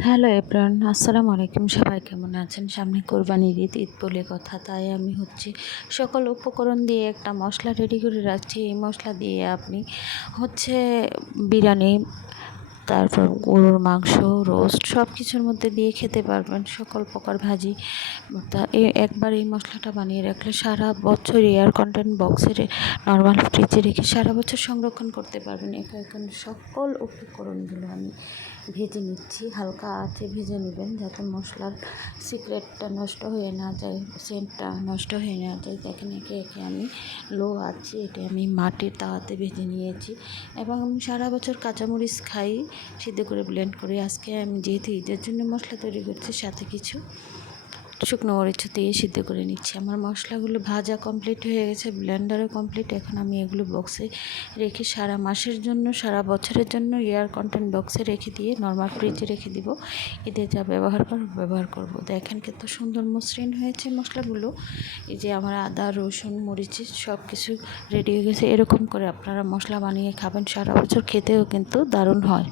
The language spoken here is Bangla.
হ্যালো এভরিওয়ান, আসসালামু আলাইকুম। সবাই কেমন আছেন? সামনে কোরবানির ঈদ বলে কথা, তাই আমি সকল উপকরণ দিয়ে একটা মশলা রেডি করে রাখছি। এই মশলা দিয়ে আপনি বিরিয়ানি, তারপর গরুর মাংস, রোস্ট সব কিছুর মধ্যে দিয়ে খেতে পারবেন। সকল প্রকার ভাজি একবার এই মশলাটা বানিয়ে রাখলে সারা বছর এয়ার কন্টেন্ট বক্সে নর্মাল ফ্রিজে রেখে সারা বছর সংরক্ষণ করতে পারবেন। এখন সকল উপকরণগুলো আমি ভেজে নিচ্ছি। হালকা আঁচে ভেজে নেবেন যাতে মশলার সিক্রেটটা নষ্ট হয়ে না যায়, সেন্টটা নষ্ট হয়ে না যায়। দেখেন একে একে আমি লো আঁচে এটা আমি মাটির তাওয়াতে ভেজে নিয়েছি। এবং আমি সারা বছর কাঁচামরিচ খাই, সিদ্ধ করে ব্লেন্ড করে। আজকে আমি যেহেতু ঈদের জন্য মশলা তৈরি করছি, সাথে কিছু শুকনো মরিচ দিয়ে সিদ্ধ করে নিচ্ছি। আমার মশলাগুলো ভাজা কমপ্লিট হয়ে গেছে, ব্লেন্ডারও কমপ্লিট। এখন আমি এগুলো বক্সে রেখে সারা মাসের জন্য, সারা বছরের জন্য এয়ার কন্টেন্ট বক্সে রেখে দিয়ে নর্মাল ফ্রিজে রেখে দিব। ঈদে যা ব্যবহার করব। দেখেন কত সুন্দর মসৃণ হয়েছে মশলাগুলো। এই যে আমার আদা, রসুন, মরিচ সব কিছু রেডি হয়ে গেছে। এরকম করে আপনারা মশলা বানিয়ে খাবেন, সারা বছর খেতেও কিন্তু দারুণ হয়।